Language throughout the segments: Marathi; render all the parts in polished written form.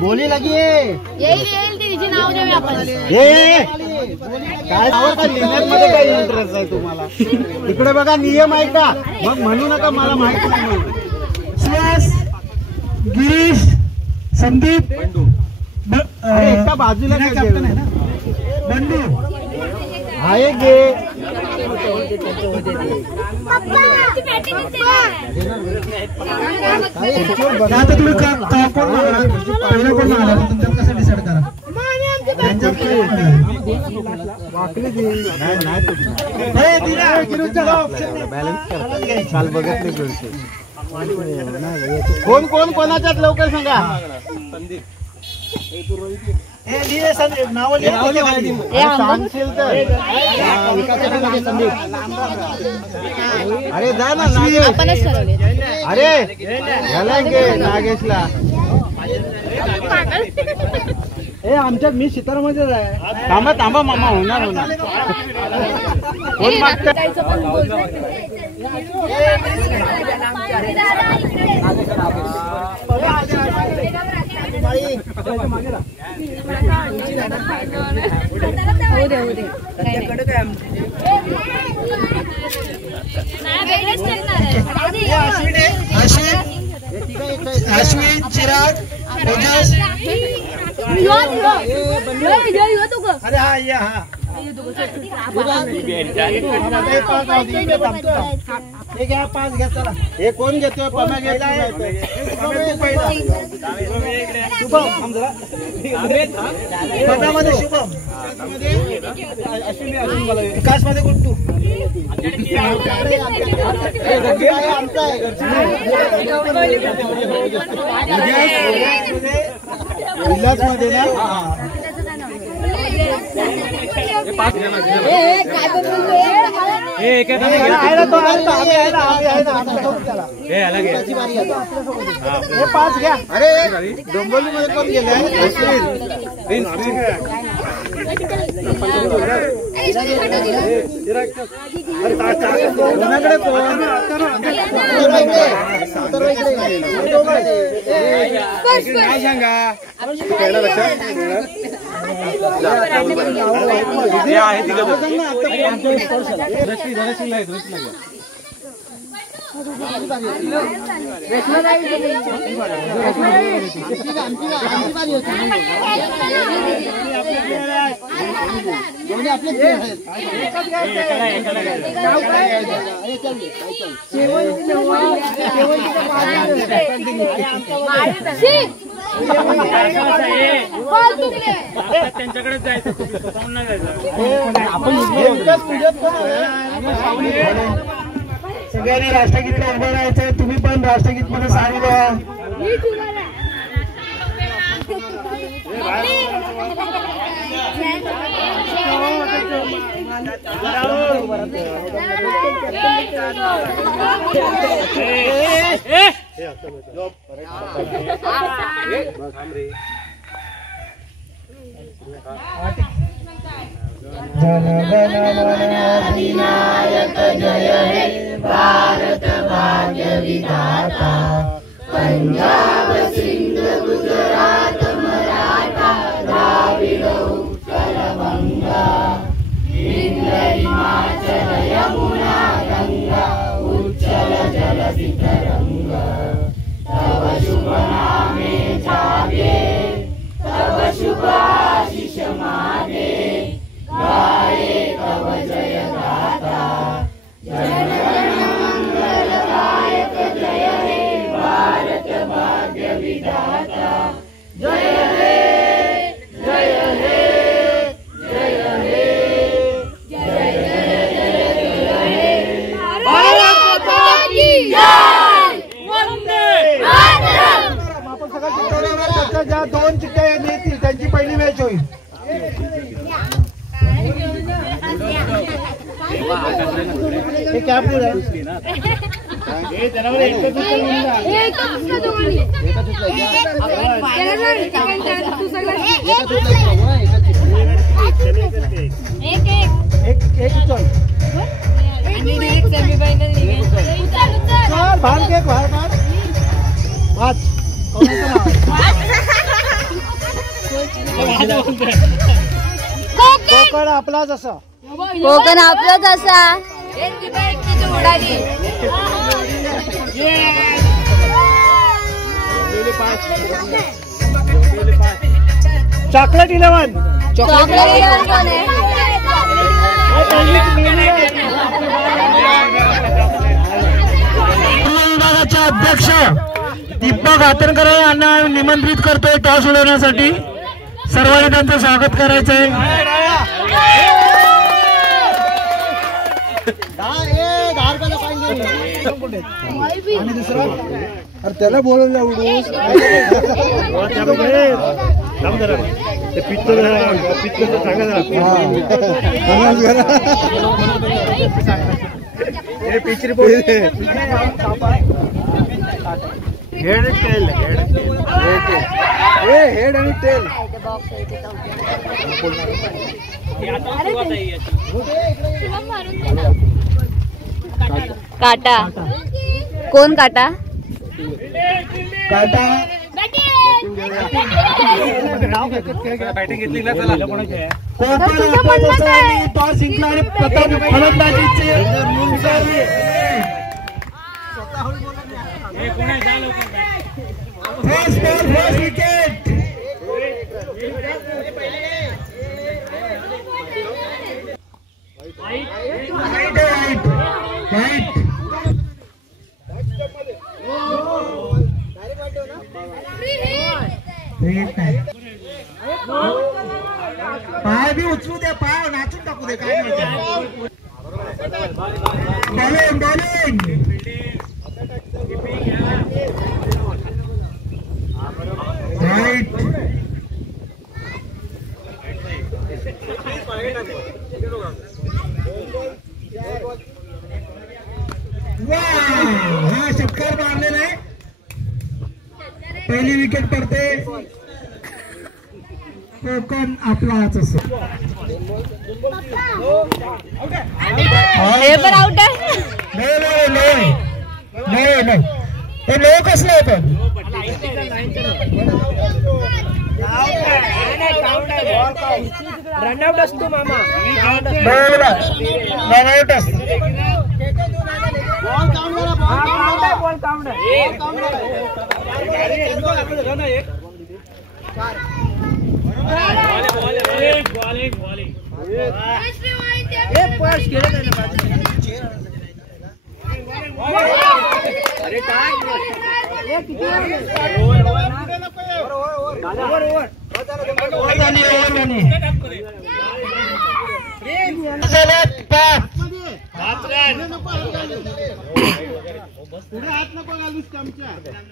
बोली लगी मध्ये काही इंटरेस्ट आहे तुम्हाला? इकडे बघा नियम आहे का? मग म्हणू नका मला माहिती नाही. गिरीश, संदीप, एका बाजूला कॅप्टन आहे ना बंडू आहे गे. आता तुम्ही कसं डिसाईड करा? काल बघत नाही. कोण कोण कोणाच्यात लवकर सांगा. सांगशील तर अरे जा ना नागेश. अरे झाला नागेशला. ए आमच्या मी सितारमध्येच आहे. थांबा थांबा मामा होणार होणार. कोण मागतं? अश्विन, चिराग, ओजस. अरे हा ये हा पाच घ्या चला. हे कोण घेतोय? पम्या घ्यायला शुभम पम्यामध्ये शुभम, विकास मध्ये गुट्टू, उल्हास मध्ये ना पाच घ्या. अरे डोंबिवली मध्ये कोण गेले? कोणाकडे काय सांगा? त्यांच्याकडेच जायचं. सगळ्यांनी राष्ट्रगीतला उभं राहायचंय. तुम्ही पण राष्ट्रगीत मध्ये सारी द्या. अधिनायक जय हे भारत भाग्य विधाता. पंजाब सिंध गुजरात मराठा द्राविड उत्कल गंगा. इंद्र हिमाचल यमुना गंगा उच्चल जलधि तरंगा. तव शुभ नामे जागे तव शुभ आशीष मागे. गाये तव जय गाथा जनगण मंगलदायक. जय हे भारत भाग्य विधाता. जय हे जय हे जय हे जय जय जय हे भारत माता की जय. वंदे मातरम. आपण सगळ्या चिठ्ठ्यावर ज्या दोन चिठ्ठ्या येतील त्यांची पहिली मॅच होईल. हे कॅप एक बाहेर घे, बाहेर काढ. वाच. कोणाचं नाव? कोकण आपलाच असा. कोकण आपलाच असा. चॉकलेट 11. विभागाचे अध्यक्ष दीपक हातनकर यांना निमंत्रित करतोय टॉस उडवण्यासाठी. सर्वांनी त्यांचं स्वागत करायचंय. आणि दुसरा अरे त्याला बोलवलं उडूस हेड टेल. हेड आणि टेल. काटा. कोण काटा? काटा. बॅटिंग घेतली ना. चला टॉस जिंकला आणि प्रथम फलंदाजीचे फर्स्ट बॉल फर्स्ट विकेट. पाय बी उचलू दे, पाय नाचून टाकू दे. काय बॉलिंग बॉलिंग. राईट. हा षटकार मारलेला आहे. पहिली विकेट पडते. कोकण आपलाच असं. हे पण आउट आहे. नाही हे लो कसलं होतं. रनआउट असतो मामा. रनआउट असतो.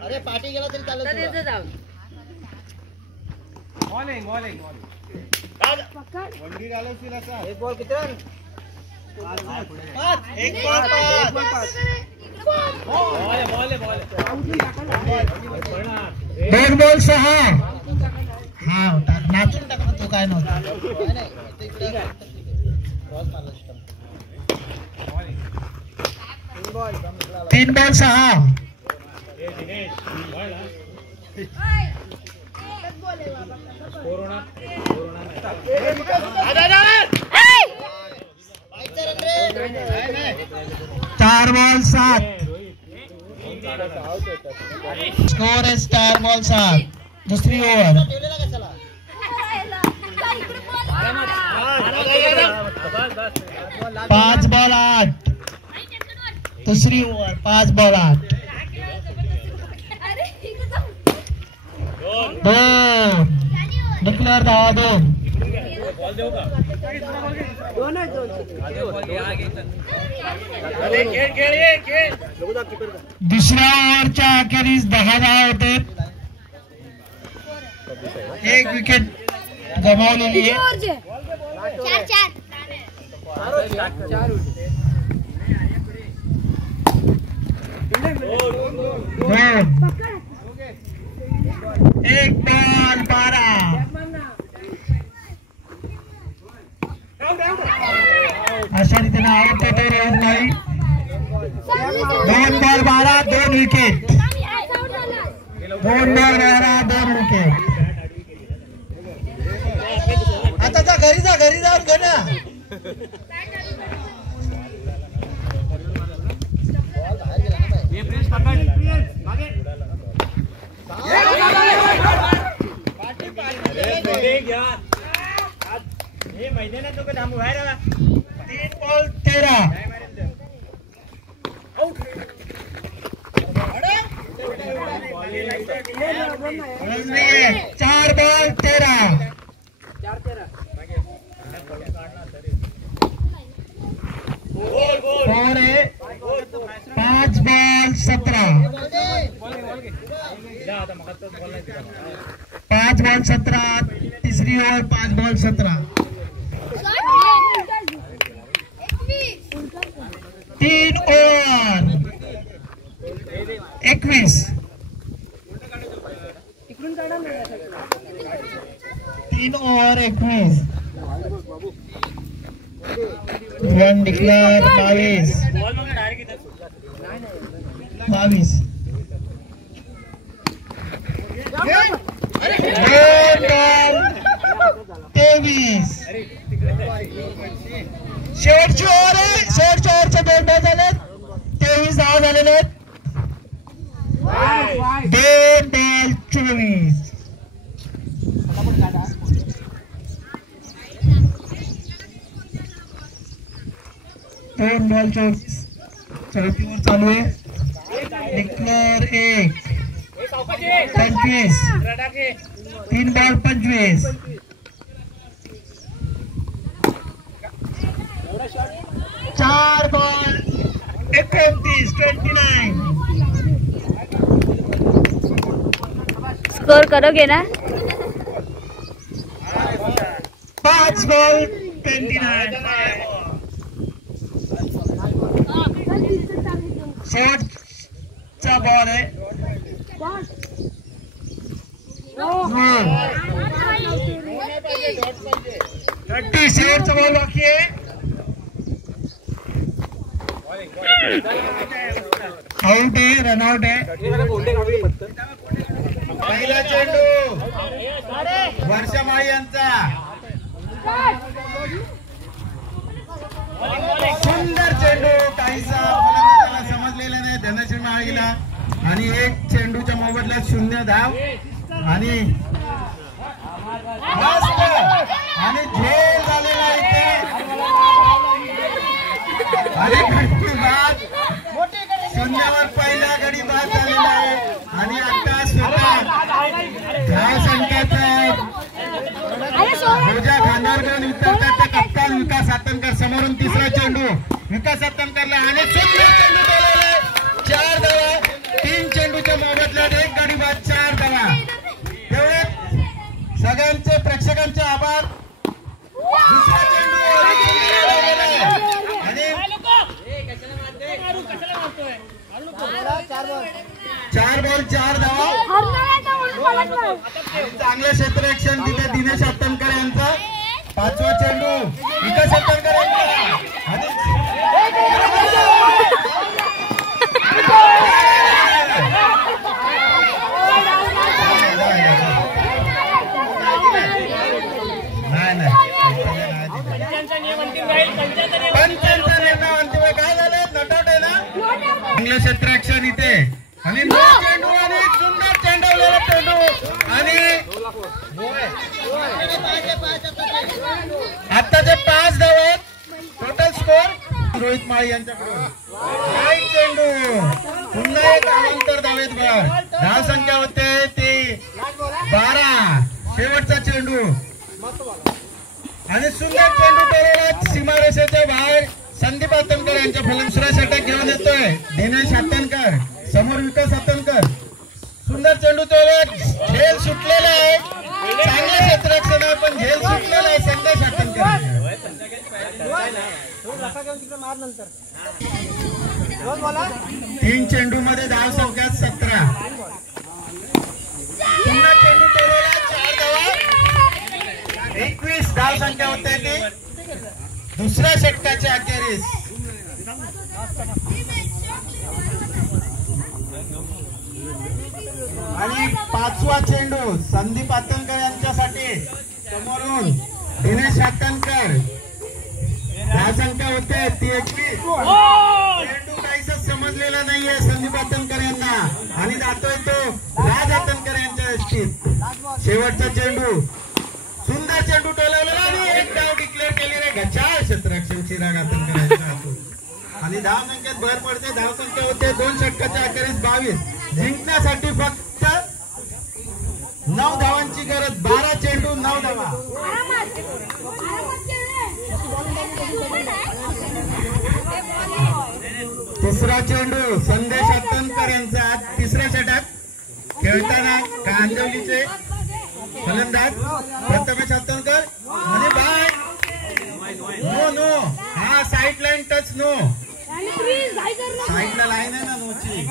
अरे पाठी गेला तरी चालत. एक बॉल किती रन? दोन बॉल 6. हा नाचून टाकतो तो. काय नव्हता. 3 बॉल 6. चार बॉल 7. स्कोर आहे 4 बॉल 7. दुसरी ओव्हर. 5 बॉल 8. दुसरी ओव्हर. 5 बॉल 8. 2. डिक्लेअर धावा 2. दुसऱ्या ओव्हरच्या अखेरीस 10 धावा होते. एक विकेट गमावलेली आहे. 1 बॉल 12. अशा रीतीने आउट होत नाही. 2 बॉल 12. विकेट. 2 बॉल राहिला 2 विकेट. आता जा घरी जाऊन घे ना. तीन बॉल 13. 4 बॉल 13. 5 बॉल 17. 5 बॉल 17. तिसरी over 5 ball 17. 3 over 21. 3 over 21. Run declare 22. 22. 2 ball 23. शेवटची ओव्हर आहे. शेवटच्या ओव्हरचे 2 बॉल झाले. 23 धावा झालेले आहेत. 2 बॉल 24. 2 बॉल 24. चौथी ओव्हर चालू आहे. डिक्लेअर 1. 25. 3 बॉल 25. 4 बॉल 29. 29. स्कोर करोगे ना? 5 बॉल 29. शेवटचा बॉल आहे. शेवटचा बॉल बाकी आहे. आउट आहे. रनआउट आहे. पहिला चेंडू वर्षमाळी यांचा. सुंदर चेंडू. काहीसा फलंदाजाला समजलेला नाही धनश्री माळीला. आणि 1 चेंडूच्या मोबदल्यात 0 धाव. आणि मस्त आणि झेल झालेला इथे. आणि गडी बाद 0वर पहिला गडी बाद झालेला आहे. आणि आता स्वतः धाव संख्येचा भोजा खांद्यावर घेऊन उतरतात ते कप्तान विकास हातनकर. समोरून तिसरा चेंडू विकास हातनकरला. आणि सुंदर चेंडू टोलवले. 4 धावा. 3 चेंडूच्या मोबदल्यात 1 गडी बाद 4 धावा. तेवढे सगळ्यांचे प्रेक्षकांचे आभार. दुसरा चेंडू आणि 4 बॉल 4 धावा. चांगलं क्षेत्ररक्षण तिथे दिनेश हातनकर यांचा. 5वा चेंडू विकास हातनकर यांचा. काय झालं? नटआउट आहे ना. चांगलं क्षेत्ररक्षण इथे. आणि चेंडू आणि सुंदर चेंडवलेला चेंडू. आणि आताचे 5 धावा आहेत. टोटल स्कोर रोहित माळी यांच्याकडून. राईट चेंडू. पुन्हा एक अवांतर धावेत भर. धाव संख्या होते ती 12. शेवटचा चेंडू आणि सुंदर चेंडू टोलवला सीमारेषेच्या बाहेर. संदीप हातनकर यांच्या दुसरा षटक घेऊन येतोय दिनेश हातनकर. समोर विकास हातनकर. सुंदर चेंडू टोलवत. झेल सुटलेला आहे. चांगलं क्षेत्ररक्षण आहे पण झेल सुटलेला आहे संदेश हातनकर. 3 चेंडू मध्ये धाव संख्या 17. पुन्हा चेंडू टोलवला. 4 धावा. 21 धाव संख्या होते ती दुसऱ्या षटकाच्या अखेरीस. आणि 5वा चेंडू संदीप आतनकर यांच्यासाठी समोरून दिनेश आतनकर. धावसंख्या होते ती 21. चेंडू काहीच समजलेला नाहीये संदीप आतनकर यांना आणि जातोय तो राज आतनकर यांच्या यष्टीत. शेवटचा चेंडू सुंदर चेंडू टोलवलेला आणि एक डाव डिक्लेअर केलेला गचाळ क्षेत्ररक्षण चिराग आतनकर यांच्या हातून आणि धाव संख्येत भर पडते. धाव संख्या होते 2 षटकाच्या अखेरीस 22. जिंकण्यासाठी फक्त 9 धावांची गरज. 12 चेंडू 9 धावा. तिसरा चेंडू संदेश आतनकर यांचा. तिसऱ्या षटक खेळताना कांदिवलीचे फलंदाज प्रथमेश आतनकर आणि बाय. नो नो, हा साईड लाईन टच. नो, साईडला लाईन आहे ना नोची.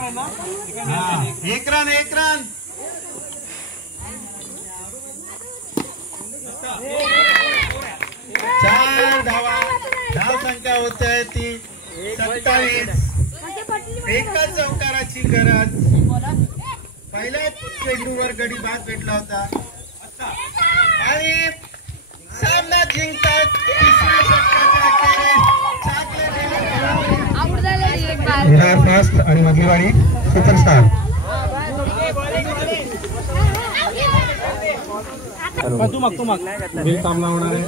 हा, एक रन. 4 धावा. धाव संख्या होते ती 27. एकाच चौकाराची गरज. पहिल्या चेंडूवर गडी बाद भेटला होता आणि सामना जिंकतात. तिसऱ्या षटकाच्या अखेरीस विरार फास्ट आणि मधलीवाडी सुपरस्टार. बिल सामना होणार आहे.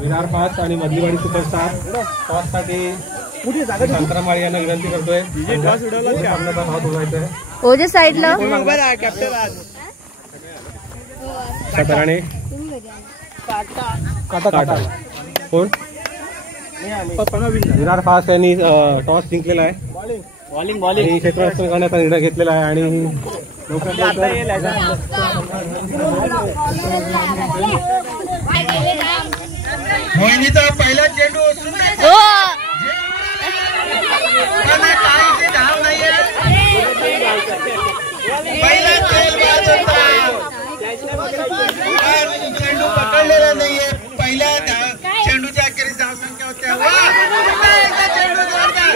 विरार फास्ट आणि मधलीवाडी सुपरस्टार. टॉससाठी संतरामाळी यांना विनंती करतोय. सामन्याचा भाव बोलायचा आहे. ओजे साईडला साताराने काटा कोण विरार फास्ट यांनी टॉस जिंकलेला आहे. बॉलिंग क्षेत्ररक्षण करण्याचा निर्णय घेतलेला आहे आणि मोहिनीचा पहिला चेंडू धाव नाहीये. पहिला चेंडू पकडलेला नाहीये. पहिल्या चेंडूच्या अखेरीस धाव संख्या होत्या. चेंडू जोरदार.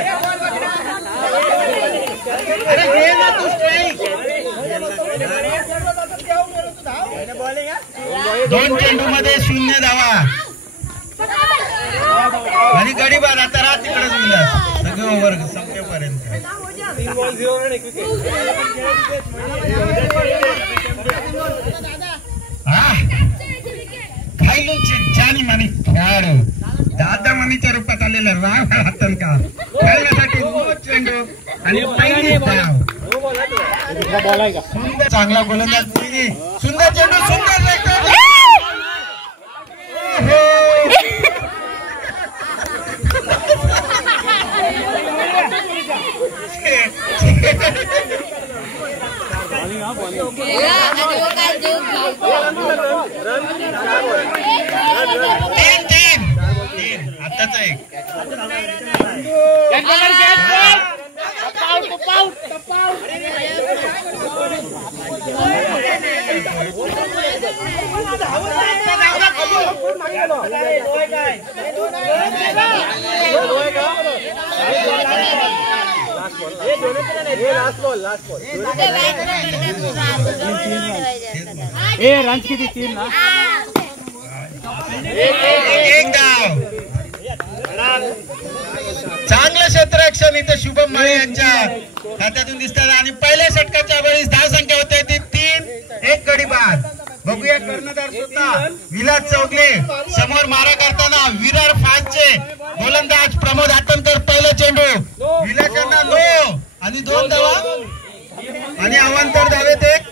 अरे घे ना तू स्ट्राईक. 2 चेंडू मध्ये 0 धावा आणि गडी बाद. आता रात तिकडेच मिळाला सगळे ओव्हर संपेपर्यंत. जानी मानी खेळाडू दादा मानीच्या रूपात आलेला राव आतनकर खेळण्यासाठी 2 चेंडू आणि पहिली धाव. सुंदर चांगला गोलंदाज. सुंदर चेंडू. सुंदर आताच एक रन किती 3 ना. एक धाव. चांगलं क्षेत्ररक्षण इथे शुभम माळे यांच्या खात्यातून दिसतात आणि पहिल्या षटकाच्या वेळेस धाव संख्या होते ती 3. एक गडी बाद. बघूया कर्णधार सुद्धा विलास चौगले. समोर मारा करताना विरार फास्टचे गोलंदाज प्रमोद आतनकर. पहिला चेंडू विलास यांना नो आणि 2 धावा आणि अवांतर धावेत 1.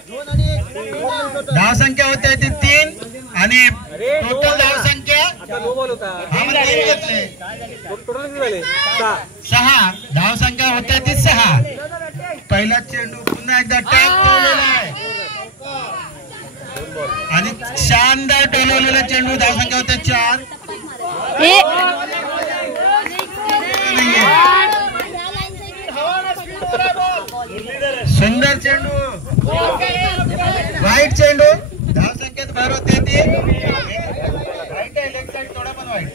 धाव संख्या होते ती 3 आणि टोटल धाव संख्या 6. धाव संख्या होते ती 6. पहिला चेंडू पुन्हा एकदा टॅप ठेवलेला आहे आणि शानदार टोलवलेला चेंडू. धाव संख्या होते 4. सुंदर चेंडू. वाईट चेंडू. धाव संख्येत भर होते ती वाईट आहे. लेग साईड थोडा पण वाईट.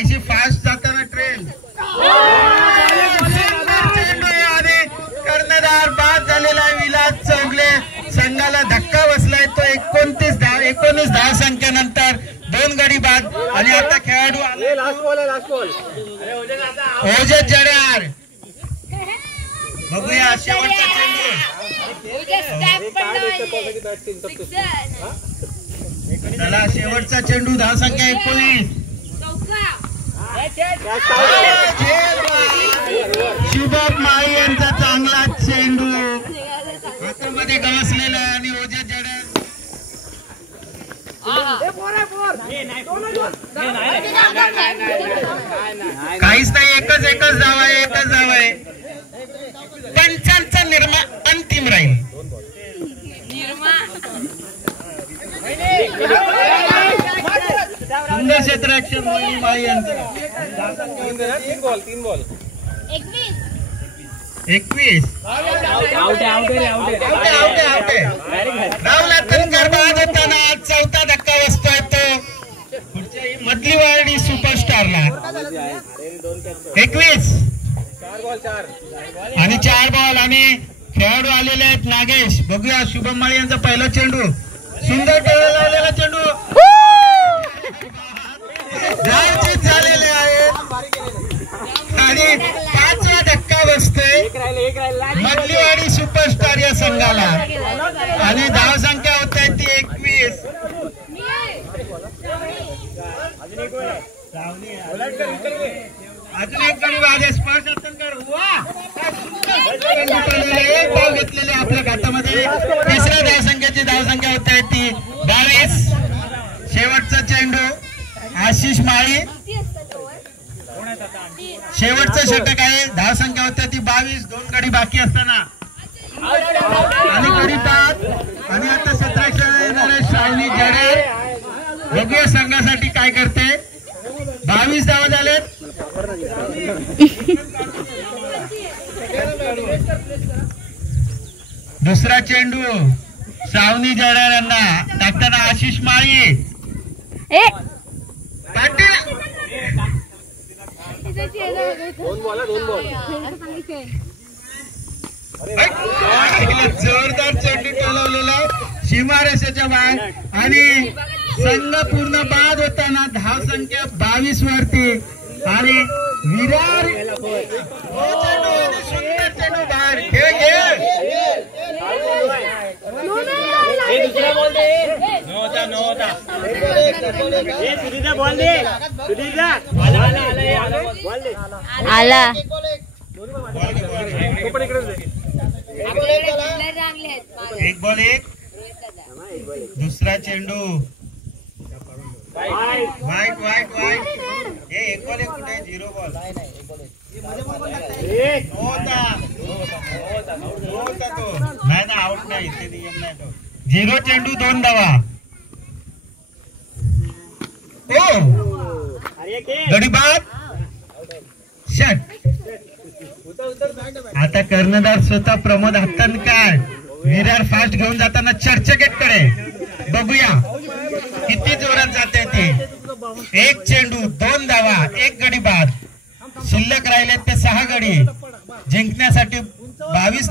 काहीशी फास्ट जाताना ट्रेन आणि कर्णधार बाद झालेला आहे विलास चौगले. संघाला धक्का बसलाय तो. 19 धावसंख्येनंतर 2 गडी बाद. आणि आता खेळाडू ओजस जडेर. बघूया शेवटचा चेंडू. चला शेवटचा चेंडू. धावसंख्या 19. शुभम माळी यांचा चांगला चेंडू हातामध्ये गवसलेला आणि ओजस जडेर काहीच नाही. एकच धाव आहे. पंचांचा निर्मा अंतिम राहील. सुंदर क्षेत्ररक्षण मोहिनी माळी यांचा. 3 बॉल 21. धावला तनकर बाद होताना चौथा धक्का बसतोय तो पुढच्या मधलीवाडी सुपरस्टारला. 21 आणि 4 बॉल. आणि खेळाडू आलेले आहेत नागेश. बघूया शुभम माळी यांचा पहिला चेंडू. सुंदर टोळा लावलेला चेंडू धावचीत झालेले आहेत. आणि 5वा धक्का बसतोय मधलीवाडी सुपरस्टार या संघाला. आणि धावसंख्या होत आहे ती 21. अजून एक गडी बाद. स्पर्श अत्तनकर. एक बॉल घेतलेले आपल्या खात्यामध्ये. तिसऱ्या धावसंख्येची धावसंख्या होत आहे ती 22. शेवटचा चेंडू आशिष माळी. शेवटचं षटक आहे. धावसंख्या होत्या ती 22. 2 गडी बाकी असताना आणि गडी बाद. आणि आता 17 येणारे श्रावणी जडेर. बघूया संघासाठी काय करते. 22 धावा झालेत. दुसरा चेंडू श्रावणी जडेर यांना टाकताना आशिष माळी. जोरदार चेंडू टोलवलेला सीमारेषेच्या बाहेर. आणि संघ पूर्ण बाद होताना धावसंख्या 22 वरती. आणि विरार चेंडू बाहेर. खेळ आला. एक बॉल 1. दुसरा चेंडू वाईट. हे 1 बॉल 1 कुठे 0 बॉल. नव्हता तो. नाही ना आउट नाही. ते नियम नाही तो. 0 चेंडू 2 धावा. गडी बाद. षट. आता कर्णधार स्वतः प्रमोद हत्तनकर विरार फास्ट घेऊन जाताना चर्चगेट कडे. बघूया किती जोरात जाते ते. 1 चेंडू 2 धावा 1 गडी बाद. शिल्लक राहिले ते 6 गडी. जिंकण्यासाठी 21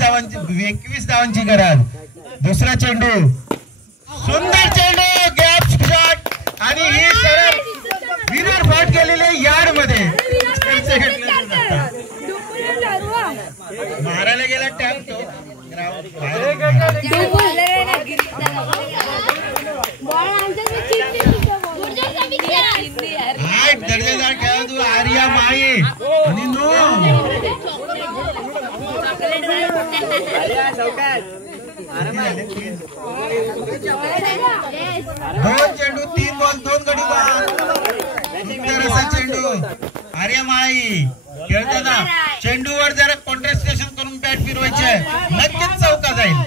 धावांची गरज. दुसरा चेंडू. सुंदर चेंडू. Gap shot. आणि ही सरळ विरार फास्ट गेलेले यार्ड मध्ये. मारायला गेला टॅप तो. दर्जेदार खेळाडू आर्या माळी. आणि 2 चेंडू 3 बॉल 2 गडी बाद. सुंदर असा चेंडू. आर्या माळी खेळताना चेंडूवर जरा कॉन्ट्रेस्टेशन करून बॅट फिरवायचे. नक्कीच चौका जाईल.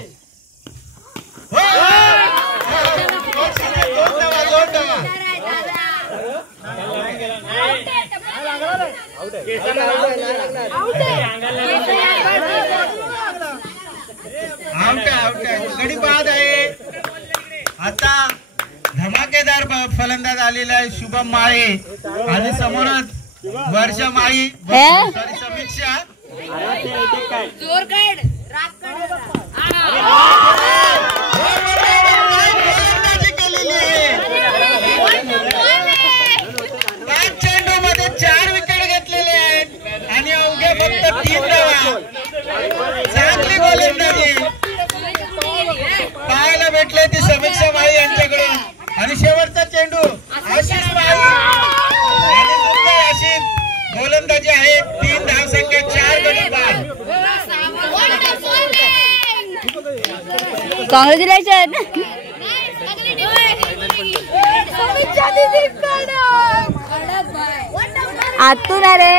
आउट. गडी बाद आहे. आता धमाका धमाकेदार फलंदाज आलेला आहे शुभम माळे आणि समोरच वर्षा माळी सॉरी समीक्षा केलेली आहे 5 चेंडूमध्ये 4 विकेट घेतलेले आहेत आणि अवघ्या फक्त 3 धावा. चांगली गोलंदाजी पाहायला भेटले ती समीक्षा माळी यांच्याकडून. आणि शेवटचा चेंडू आशिष माळी आणि सुंदर अशी गोलंदाजी आहे. 3 धावसंख्या 4 गडी बाद. कॉंग्रॅच्युलेशन. आतून अरे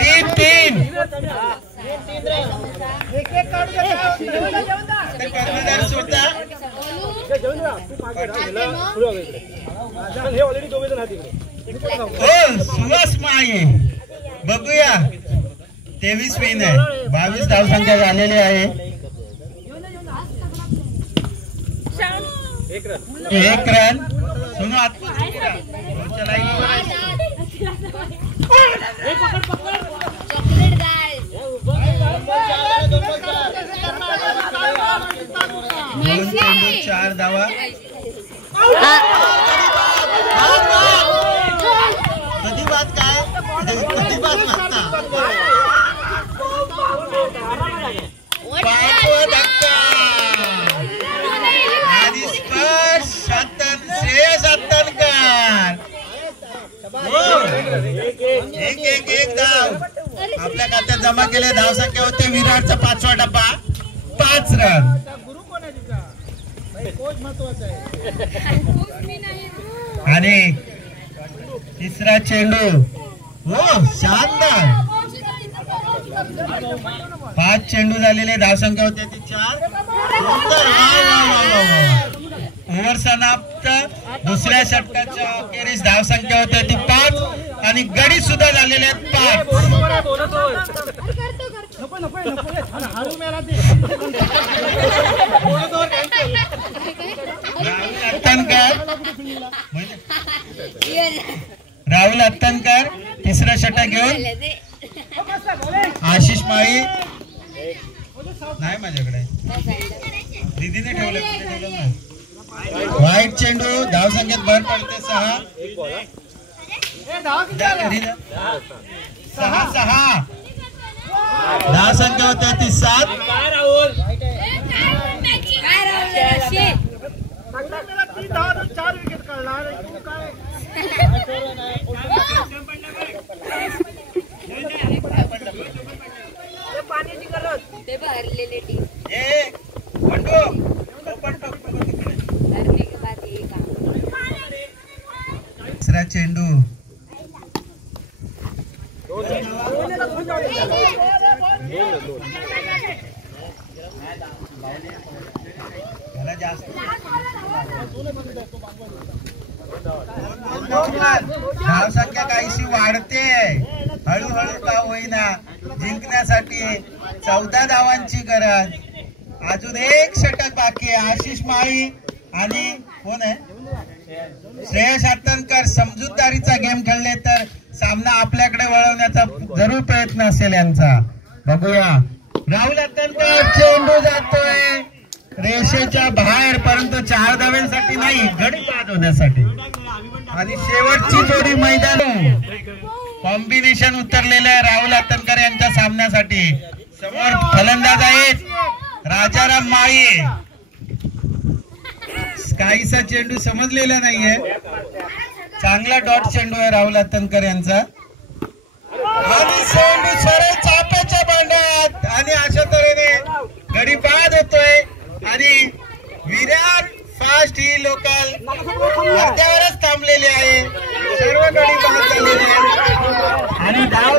3-3 कर्णधार सुद्धा हो सुहास माळे. बघूया 23 विन आहे. 22 धावसंख्या झालेली आहे. 1 रन सुनो चेंडू 4 धावा. कधी बात काय कधी बात नसता. 5वा धक्का आणि स्पर्श श्रेयस हत्तनकर. 1 धाव आपल्या खात्यात जमा केले. धावसंख्या होते विराटचा 5वा डब्बा 5 रन. आणि तिसरा चेंडू हो शानदार. 5 चेंडू झालेले. धावसंख्या होते ती 4. ओव्हर समाप्त. दुसऱ्या षटकाच्या अखेरीस धावसंख्या होते ती 5 आणि गडी सुद्धा झालेले आहेत 5. राहुल हत्तनकर तिसरा षटक घेऊन. आशिष माळी नाही माझ्याकडे दीदीने ठेवलं. वाईट चेंडू. धावसंख्येत भर पडते 6. 6 धावसंख्या होते ती 7. तिसरा चेंडू मला जास्त धावसंख्या काहीशी वाढते. हळूहळू का होईना जिंकण्यासाठी 14 धावांची गरज. अजून 1 षटक बाकी आहे. आशिष माळी आणि कोण आहे श्रेयस हत्तनकर समजूतदारीचा गेम खेळले तर सामना आपल्याकडे वळवण्याचा जरूर प्रयत्न असेल यांचा. बघूया. राहुल हत्तनकर चेंडू जातोय रेषेच्या बाहेर परंतु 4 धावांसाठी नाही गडी बाद होण्यासाठी. आणि शेवटची जोडी मैदान कॉम्बिनेशन उतरलेलं आहे राहुल हत्तनकर यांच्या सामन्यासाठी. समोर फलंदाज आहेत राजाराम माळी. काहीसा चेंडू समजलेला नाहीये. चांगला डॉट चेंडू आहे राहुल हत्तनकर यांचा. आणि चेंडू सरळ चाप्याच्या भांड्यात आणि अशा तऱ्हेने गडी बाद होतोय. आणि विराट फास्ट ही लोकल अर्ध्यावरच थांबलेली आहे. सर्व गडी बाद झालेले आहेत आणि धाव